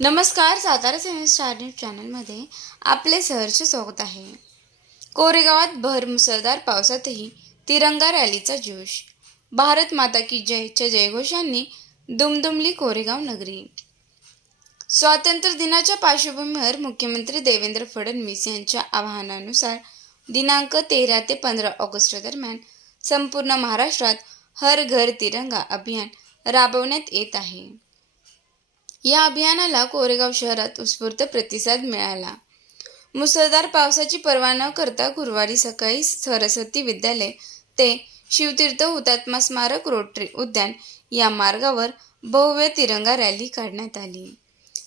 नमस्कार, Satara seven star news चॅनलमध्ये आपले सहर्ष स्वागत आहे. कोरेगावात भर मुसळधार पावसातही तिरंगा रॅलीचा जोश. भारत माता की जयच्या जयघोषांनी दुमदुमली कोरेगाव नगरी. स्वातंत्र्य दिनाच्या पार्श्वभूमीवर मुख्यमंत्री देवेंद्र फडणवीस यांच्या आवाहनानुसार दिनांक 13 ते 15 ऑगस्ट दरम्यान संपूर्ण महाराष्ट्रात हर घर तिरंगा अभियान राबवण्यात येत आहे. या अभियानाला कोरेगाव शहरात उत्स्फूर्त प्रतिसाद मिळाला. मुसळधार पावसाची पर्वा न करता गुरुवारी सकाळी सरस्वती विद्यालय ते शिवतीर्थ हुतात्मा स्मारक रोटरी उद्यान या मार्गावर भव्य तिरंगा रॅली काढण्यात आली.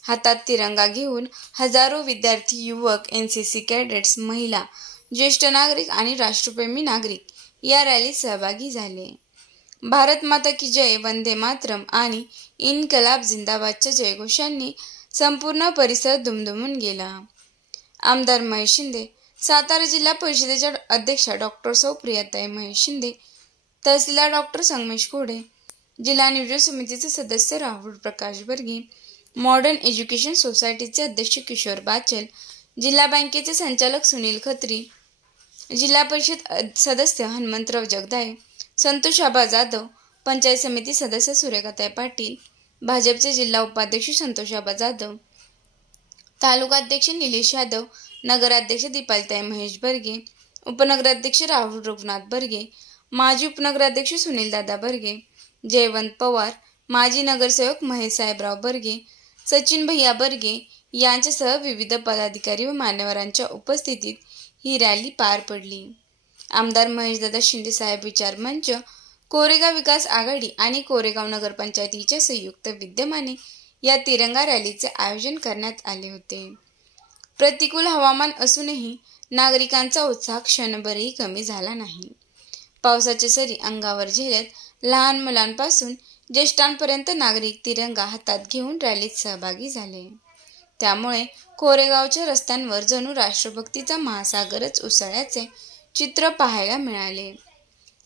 हातात तिरंगा घेऊन हजारो विद्यार्थी, युवक, एनसीसी कॅडेट्स, महिला, ज्येष्ठ नागरिक आणि राष्ट्रप्रेमी नागरिक या रॅलीत सहभागी झाले. भारत माता की जय, वंदे मातरम आणि इन्कलाब जिंदाबादच्या जयघोषांनी संपूर्ण परिसर दुमदुमून गेला. आमदार महेश शिंदे, सातारा जिल्हा परिषदेच्या अध्यक्षा डॉ. सौ प्रियाताई महेश शिंदे, तहसीलदार डॉ. संगमेश कोडे, जिल्हा नियोजन समितीचे सदस्य राहुल प्रकाश बर्गे, मॉडर्न एज्युकेशन सोसायटीचे अध्यक्ष किशोर बाचल, जिल्हा बँकेचे संचालक सुनील खत्री, जिल्हा परिषद सदस्य हनुमंतराव जगदाळे, संतोष आबा जाधव, पंचायत समिती सदस्य सुरेखाताई पाटील, भाजपचे जिल्हा उपाध्यक्ष संतोष आबा जाधव, तालुकाध्यक्ष निलेश यादव, नगराध्यक्ष दीपालीताई महेश बर्गे, उपनगराध्यक्ष राहुल रघुनाथ बर्गे, माजी उपनगराध्यक्ष सुनीलदादा बर्गे, जयवंत पवार, माजी नगरसेवक महेश साहेबराव बर्गे, सचिन भैया बर्गे यांच्यासह विविध पदाधिकारी व मान्यवरांच्या उपस्थितीत ही रॅली पार पडली. आमदार महेशदादा शिंदे साहेब विचार मंच, कोरेगाव विकास आघाडी आणि कोरेगाव नगरपंचायतीच्या संयुक्त विद्यमाने या तिरंगा रॅलीचे आयोजन करण्यात आले होते. प्रतिकूल हवामान असूनही नागरिकांचा उत्साह क्षणभरही कमी झाला नाही. पावसाच्या सरी अंगावर झेलत लहान मुलांपासून ज्येष्ठांपर्यंत नागरिक तिरंगा हातात घेऊन रॅलीत सहभागी झाले. त्यामुळे कोरेगावच्या रस्त्यांवर जणू राष्ट्रभक्तीचा महासागरच उसळल्याचे चित्र पाहायला मिळाले.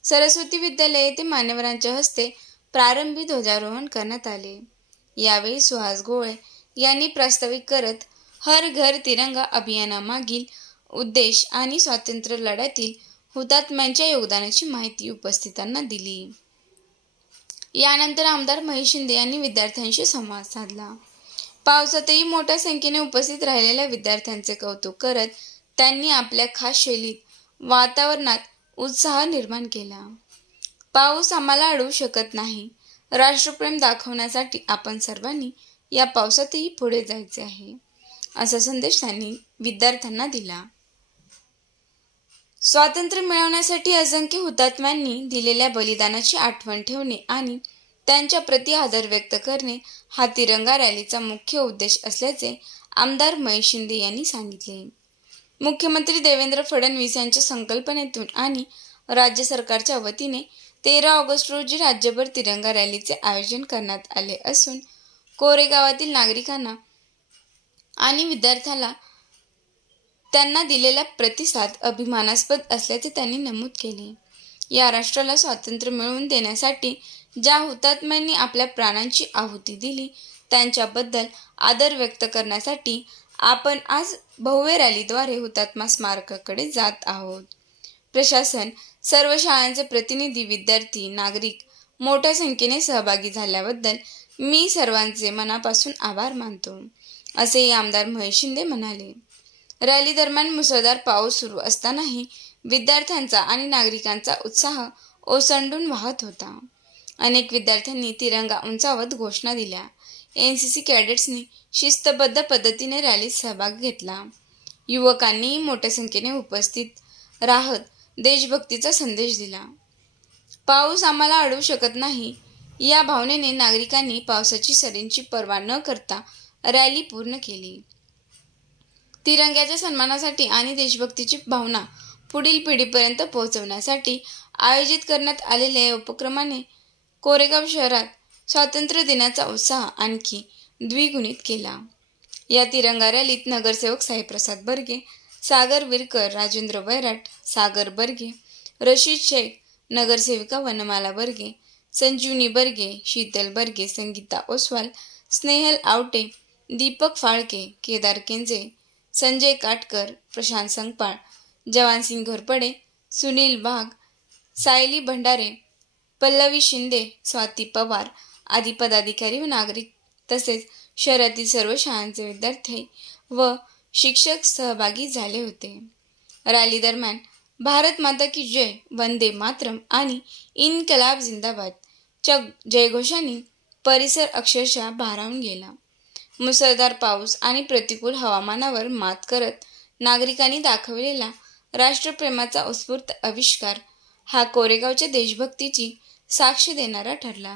सरस्वती विद्यालय येथे मान्यवरांच्या हस्ते प्रारंभी ध्वजारोहण करण्यात आले. यावेळी सुहास गोळे यांनी प्रास्ताविक करत हर घर तिरंगा अभियानामागील उद्देश आणि स्वातंत्र्य लढ्यातील हुतात्म्यांच्या योगदानाची माहिती उपस्थितांना दिली. यानंतर आमदार महेश शिंदे यांनी विद्यार्थ्यांशी संवाद साधला. पावसातही मोठ्या संख्येने उपस्थित राहिलेल्या विद्यार्थ्यांचे कौतुक करत त्यांनी आपल्या खास शैलीत वातावरणात उत्साह निर्माण केला. पाऊस आम्हाला अडवू शकत नाही. राष्ट्रप्रेम दाखवण्यासाठी आपण सर्वांनी या पावसातही पुढे जायचे आहे, असा संदेश त्यांनी विद्यार्थ्यांना दिला. स्वातंत्र्य मिळवण्यासाठी असंख्य हुतात्म्यांनी दिलेल्या बलिदानाची आठवण ठेवणे आणि त्यांच्या प्रति आदर व्यक्त करणे हा तिरंगा रॅलीचा मुख्य उद्देश असल्याचे आमदार महेश शिंदे यांनी सांगितले. मुख्यमंत्री देवेंद्र फडणवीस यांच्या संकल्पनेतून आणि राज्य सरकारच्या वतीने 13 ऑगस्ट रोजी राज्यभर तिरंगा रॅलीचे आयोजन करण्यात आले असून कोरेगावातील नागरिकांना आणि विद्यार्थ्यांना त्यांना दिलेला प्रतिसाद अभिमानास्पद असल्याचे त्यांनी नमूद केले. या राष्ट्राला स्वातंत्र्य मिळवून देण्यासाठी ज्या हुतात्म्यांनी आपल्या प्राणांची आहुती दिली त्यांच्याबद्दल आदर व्यक्त करण्यासाठी आपण आज भव्य रॅलीद्वारे हुतात्मा स्मारकाकडे जात आहोत. प्रशासन, सर्व शाळांचे प्रतिनिधी, विद्यार्थी, नागरिक मोठ्या संख्येने सहभागी झाल्याबद्दल मी सर्वांचे मनापासून आभार मानतो, असेही आमदार महेश शिंदे म्हणाले. रॅली दरम्यान मुसळधार पाऊस सुरू असतानाही विद्यार्थ्यांचा आणि नागरिकांचा उत्साह ओसंडून वाहत होता. अनेक विद्यार्थ्यांनी तिरंगा उंचावत घोषणा दिल्या. एनसीसी कॅडेट्सनी शिस्तबद्ध पद्धतीने रॅलीत सहभाग घेतला. युवकांनीही मोठ्या संख्येने उपस्थित राहत देशभक्तीचा संदेश दिला. पाऊस आम्हाला अडवू शकत नाही या भावनेने नागरिकांनी पावसाची सरींची पर्वा न करता रॅली पूर्ण केली. तिरंग्याच्या सन्मानासाठी आणि देशभक्तीची भावना पुढील पिढीपर्यंत पोहोचवण्यासाठी आयोजित करण्यात आलेल्या या उपक्रमाने कोरेगाव शहरात स्वातंत्र्य दिनाचा उत्साह आणखी द्विगुणित केला. या तिरंगा रॅलीत नगरसेवक साईप्रसाद बर्गे, सागर विरकर, राजेंद्र वैराट, सागर बर्गे, रशीद शेख, नगरसेविका वनमाला बर्गे, संजीवनी बर्गे, शीतल बर्गे, संगीता ओसवाल, स्नेहल आवटे, दीपक फाळके, केदार केंजे, संजय काटकर, प्रशांत संगपाळ, जवानसिंग घोरपडे, सुनील वाघ, सायली भंडारे, पल्लवी शिंदे, स्वाती पवार आदी पदाधिकारी व नागरिक तसेच शहरातील सर्व शाळांचे विद्यार्थी व शिक्षक सहभागी झाले होते. रॅली दरम्यान भारत माता की जय, वंदे मातरम आणि इन्कलाब जिंदाबादच्या जयघोषांनी परिसर अक्षरशः भारावून गेला. मुसळधार पाऊस आणि प्रतिकूल हवामानावर मात करत नागरिकांनी दाखवलेला राष्ट्रप्रेमाचा उत्स्फूर्त आविष्कार हा कोरेगावच्या देशभक्तीची साक्ष देणारा ठरला.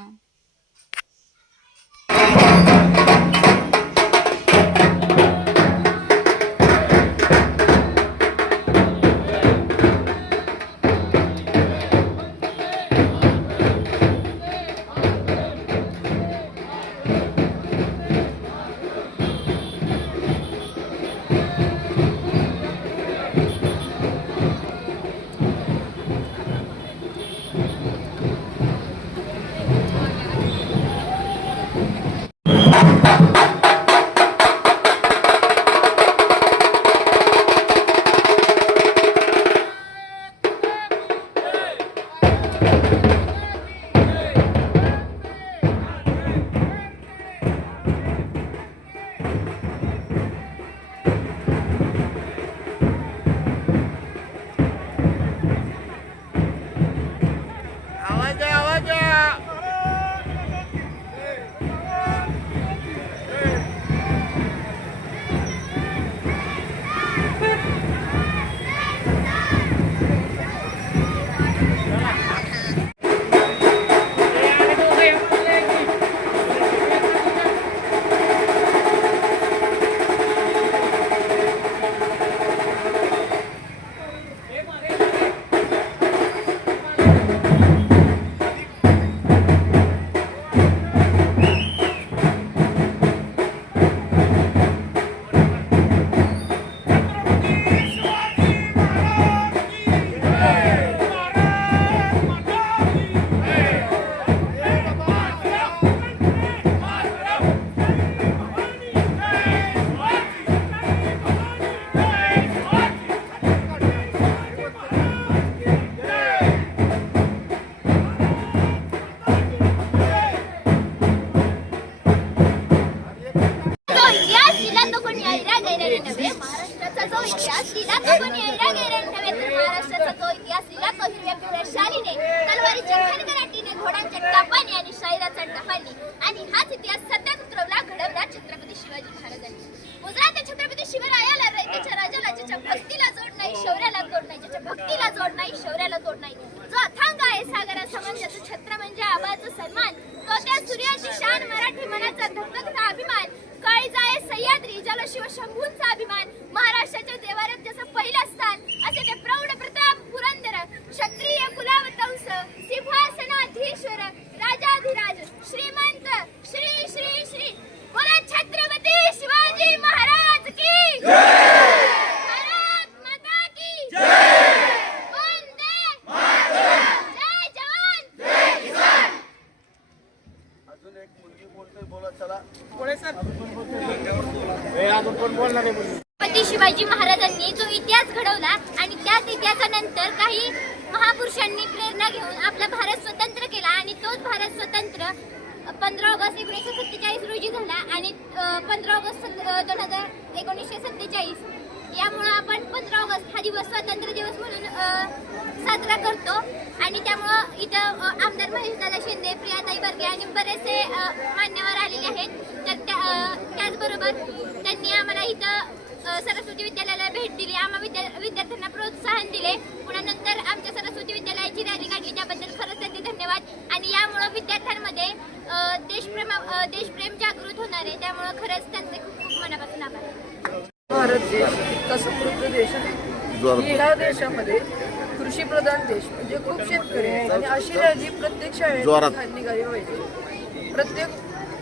महाराष्ट्राचा जो इतिहास लिहिला तो कोणी ऐरागैरण नव्हे तर महाराष्ट्राचा जो इतिहास लिहिला तो हिरव्या पिवळ्या शालीने, तलवारीच्या खणखणाटीने, घोड्यांच्या टापाने आणि शाहिराच्या टपाने. आणि हाच इतिहास सत्यात उतरवला, घडवला छत्रपती शिवाजी महाराजांनी. गुजरातच्या छत्रपती शिवरायाला त्याच्या राजाला ज्याच्या भक्तीला जोड नाही, शौर्याला तोड नाही, ज्याच्या भक्तीला जोड नाही, शौर्याला तोड नाही, जो अथांग आहे सागरासमान, ज्याचं छत्र म्हणजे आबाचं सन्मान, तो त्या सूर्याची शान, मराठी मनाचा धगधगता अभिमान, काळीजा आहे सह्याद्री, ज्याला शिवशंभूंचा अभिमान, महाराष्ट्राच्या देवाऱ्यात ज्याचं पहिलं स्थान, असे ते प्रौढ प्रताप पुरंदर, क्षत्रिय कुलावतंस, सिंहासनाधीश्वर, राजाधिराज, श्रीमंत, श्री श्री श्री बोला छत्रपती शिवाजी महाराज की भारत माता की वंदे मातरम, जय जवान जय किसान. अजून एक मुलगी बोलतोय, बोला चला. छत्रपती शिवाजी महाराजांनी जो इतिहास घडवला आणि त्याच इतिहासानंतर काही महापुरुषांनी प्रेरणा घेऊन आपला भारत स्वतंत्र केला आणि तोच भारत स्वतंत्र 15 ऑगस्ट 1947 रोजी झाला आणि 15 ऑगस्ट 1947 यामुळे आपण 15 ऑगस्ट हा दिवस स्वातंत्र्य दिवस म्हणून साजरा करतो. आणि त्यामुळं इथं आमदार महेशदादा शिंदे, प्रियाताई बर्गे आणि बरेचसे मान्यवर आलेले आहेत. तर त्याचबरोबर त्यांनी आम्हाला इथं सरस्वती विद्यालयाला भेट दिली, आम्हा विद्यार्थ्यांना प्रोत्साहन दिले. पुन्हा नंतर आमच्या सरस्वती विद्यालयाची रॅली काढली, त्याबद्दल खरंच त्यांचे धन्यवाद. आणि यामुळं विद्यार्थ्यांमध्ये देशप्रेम जागृत होणार आहे, त्यामुळं खरंच त्यांचे खूप खूप मनापासून आभार. भारत देश इतका समृद्ध देश आहे की ह्या देशामध्ये कृषीप्रधान देश म्हणजे खूप शेतकरी आहे आणि अशी रॅली प्रत्येक शाळेत निघाली पाहिजे.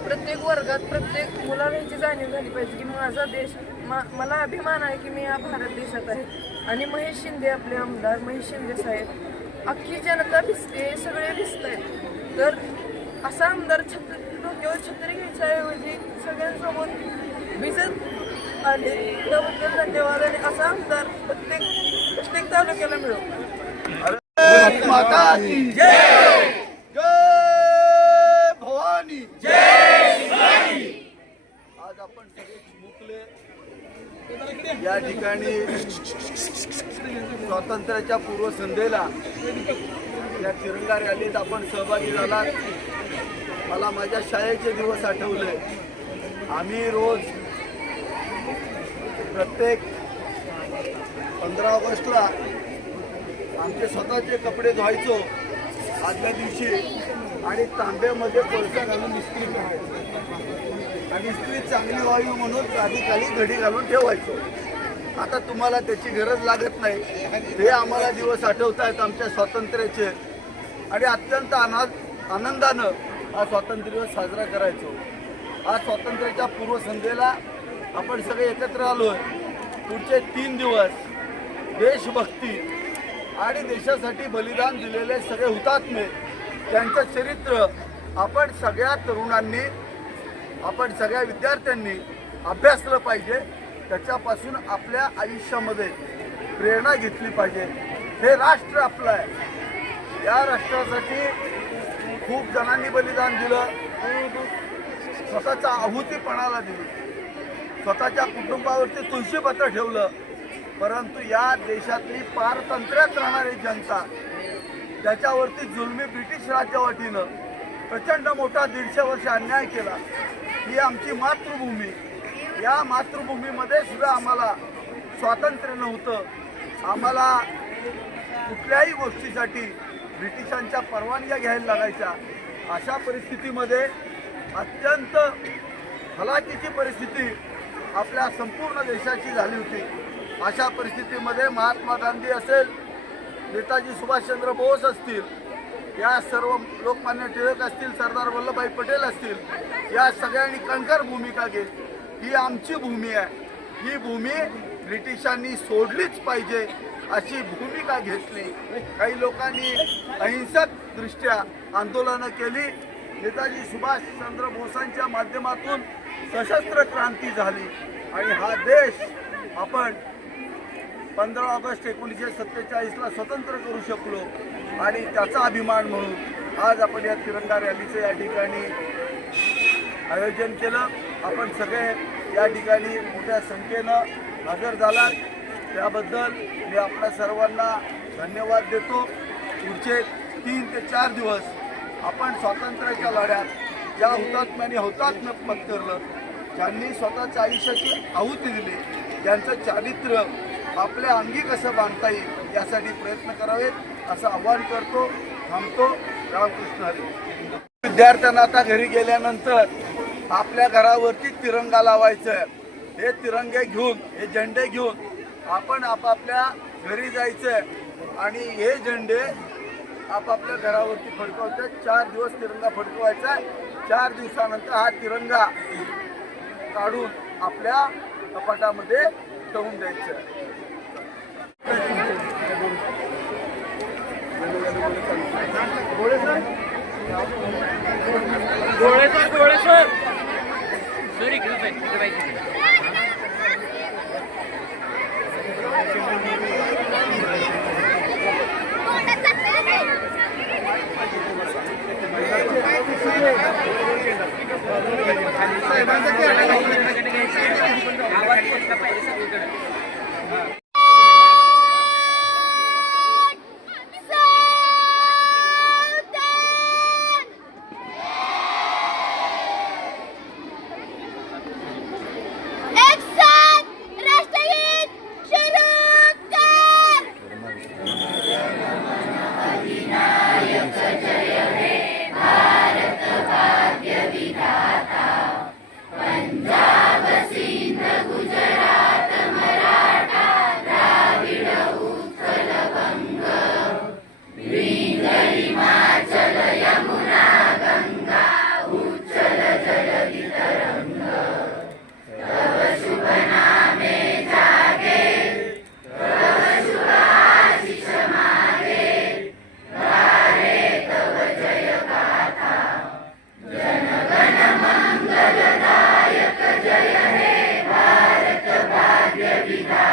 प्रत्येक वर्गात प्रत्येक मुलाला याची जाणीव झाली पाहिजे की माझा देश मला अभिमान आहे की मी या भारत देशात आहे. आणि महेश शिंदे, आपले आमदार महेश शिंदे साहेब, अख्खी जनता भिजते, सगळे भिजत आहेत. तर असा आमदार डोक्यावर छत्री घ्यायच्या ऐवजी सगळ्यांसमोर भिजत आले त्याबद्दल धन्यवाद. आणि असा आमदार प्रत्येक तालुक्याला मिळो. माता की जय, जय भवानी, जय. आज आपण सगळे चिमुकले या ठिकाणी स्वातंत्र्याच्या पूर्वसंध्येला या तिरंगा रॅलीत आपण सहभागी झालात. मला माझ्या शाळेचे दिवस आठवले. आम्ही रोज प्रत्येक 15 ऑगस्टला आमचे स्वतःचे कपडे धुवायचो आदल्या दिवशी आणि तांब्यामध्ये कोळसा घालून इस्त्री करायचो आणि इस्त्री चांगली व्हावी म्हणून आधी खाली घडी घालून ठेवायचो. आता तुम्हाला त्याची गरज लागत नाही. हे आम्हाला दिवस आठवत आहेत आमच्या स्वातंत्र्याचे आणि अत्यंत आनंदानं हा स्वातंत्र्य दिवस साजरा करायचो. आज स्वातंत्र्याच्या पूर्वसंध्येला आपण सगळे एकत्र आलो आहे. पुढचे 3 दिवस देशभक्ती आणि देशासाठी बलिदान दिलेले सगळे हुतात्मे त्यांचं चरित्र आपण सगळ्या तरुणांनी, आपण सगळ्या विद्यार्थ्यांनी अभ्यासलं पाहिजे. त्याच्यापासून आपल्या आयुष्यामध्ये प्रेरणा घेतली पाहिजे. हे राष्ट्र आपलं आहे. या राष्ट्रासाठी खूप जणांनी बलिदान दिलं, स्वतःचा आहुतीपणाला दिली, स्वतःच्या कुटुंबावरती तुळशीपत्र ठेवलं. परंतु या देशातली पारतंत्र्यात राहणारी जनता त्याच्यावरती जुलमी ब्रिटिश राज्यवटीनं प्रचंड मोठा 150 वर्ष अन्याय केला. ही आमची मातृभूमी. या मातृभूमीमध्ये सुद्धा आम्हाला स्वातंत्र्य नव्हतं. आम्हाला कुठल्याही गोष्टीसाठी ब्रिटिशांच्या परवानग्या घ्यायला लागायच्या. अशा परिस्थितीमध्ये अत्यंत हलाखीची परिस्थिती आपल्या संपूर्ण देशाची झाली होती. अशा परिस्थितीमध्ये महात्मा गांधी असेल, नेताजी सुभाषचंद्र बोस असतील, या सर्व लोकमान्य टिळक असतील, सरदार वल्लभभाई पटेल असतील, या सगळ्यांनी कणखर भूमिका घेतली. ही आमची भूमी आहे. ही भूमी ब्रिटिशांनी सोडलीच पाहिजे अशी भूमिका घेतली. काही लोकांनी अहिंसकदृष्ट्या आंदोलनं केली. नेताजी सुभाषचंद्र बोसांच्या माध्यमातून सशस्त्र क्रांती झाली आणि हा देश आपण 15 ऑगस्ट 1947ला स्वतंत्र करू शकलो. आणि त्याचा अभिमान म्हणून आज आपण या तिरंगा रॅलीचं या ठिकाणी आयोजन केलं. आपण सगळे या ठिकाणी मोठ्या संख्येनं हजर झालात त्याबद्दल मी आपल्या सर्वांना धन्यवाद देतो. पुढचे 3 ते 4 दिवस आपण स्वातंत्र्याच्या लढ्यात ज्या हुतात्म्यांनी हुतात्म्य पत्करलं, ज्यांनी स्वतःच्या आयुष्याची आहुती दिली, त्यांचं चारित्र्य आपल्या अंगी कसं बांधता येईल यासाठी प्रयत्न करावेत असं आवाहन करतो. थांबतो. रामकृष्ण हरी. विद्यार्थ्यांना आता घरी गेल्यानंतर आपल्या घरावरती तिरंगा लावायचा आहे. हे तिरंगे घेऊन, हे झेंडे घेऊन आपण आपापल्या घरी जायचं आणि हे झेंडे आपापल्या घरावरती फडकवायचे. 4 दिवस तिरंगा फडकवायचा. 4 दिवसानंतर हा तिरंगा काढून आपल्या कपाटामध्ये ठेवून द्यायचं. वंदे विधान